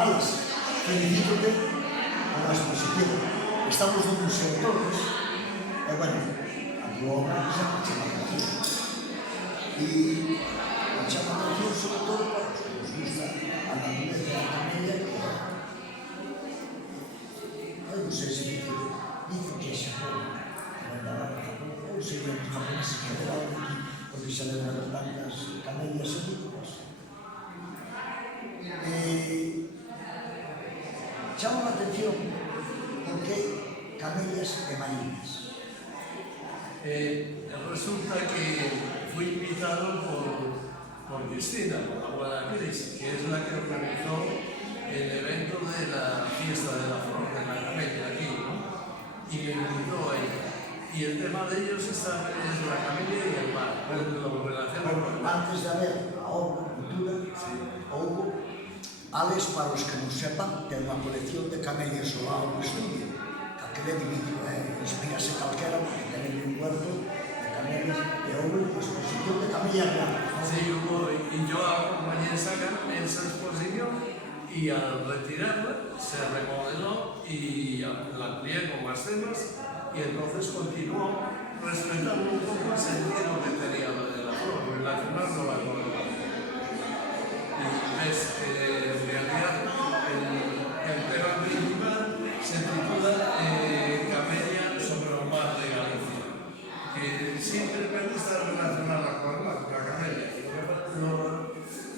Alas, felicítote con a exposición. Estamos no Museo Torres, e, bueno, a tua obra xa me chama a atención. E me chama a atención, sobre todo, para os que nos gusta a natureza e a camelia, eu non sei se dice que é Xapón, ou se é os japoneses que adoraron aquí, porque xa levan as tantas camelias e vícolas. Chama a atención porque camelias e marinas. Resulta que fui invitado por Cristina, por la Guadalquivir, que es la que organizó el evento de la fiesta de la flor de la camelia aquí, ¿no? Y me invitó a ella. Y el tema de ellos es la camelia y el mar, lo relacionado. Antes de haber a obra, cultura, houve Ales, para os que non sepan, ten unha colección de camelias ao lado do estudio, que aquele dividido, inspírase calquera, porque ten un huerto de camelias, e houve exposición de camelias grandes. Sí, hubo, y yo acompañé esa exposición, y al retirarla se remodeló y la amplié con más temas, y entonces continuó respetando un poco el sentido que tenía de la flor, relacionándola con el mar. Y ves que en realidad el tema principal se titula Camelia sobre el mar de Galicia, que simplemente está relacionada con la camelia.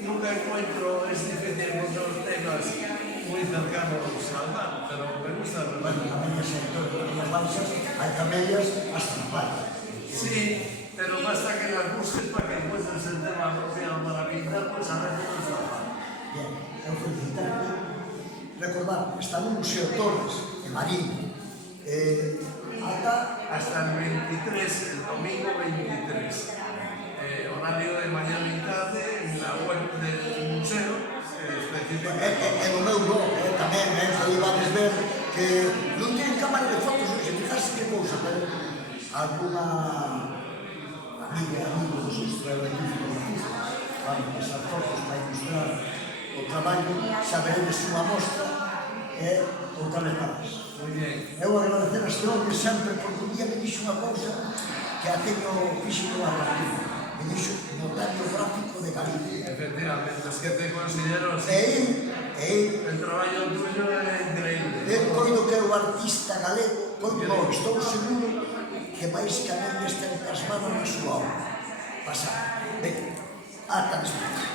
Nunca encuentro, es difícil encontrar temas muy cercanos al mar, pero me gusta. Bueno, camelias en todas las balsas, hay camelias hasta la playa. Sí, pero basta que las busques para que encuentres el tema apropiado para pintar, pues a veces no está mal. Bien, eu felicitarte. Recordar, está no Museo Torres, de Marín. Hasta el 23, el domingo 23. Horario de mañana y tarde en la web del museo. E no meu blog, tamén, aí vades ver que non tienen cámara de fotos, se fijas que cousa, pero alguna amigo dos estrela aquí fotografistas van a pasar fotos para ilustrar o traballo, xa veredes unha mostra e outra vez máis. Eu agradecer a este homem sempre, porque un día me dixo unha cousa que a teño físico a partir. Me dixo notario gráfico de Galicia. Efectivamente, es que te considero así. El traballo tuyo é increíble. Eu coido que é o artista galego, coido, estou seguro que máis camelias ten plasmado na súa obra. Pasar. Ben, ata despois.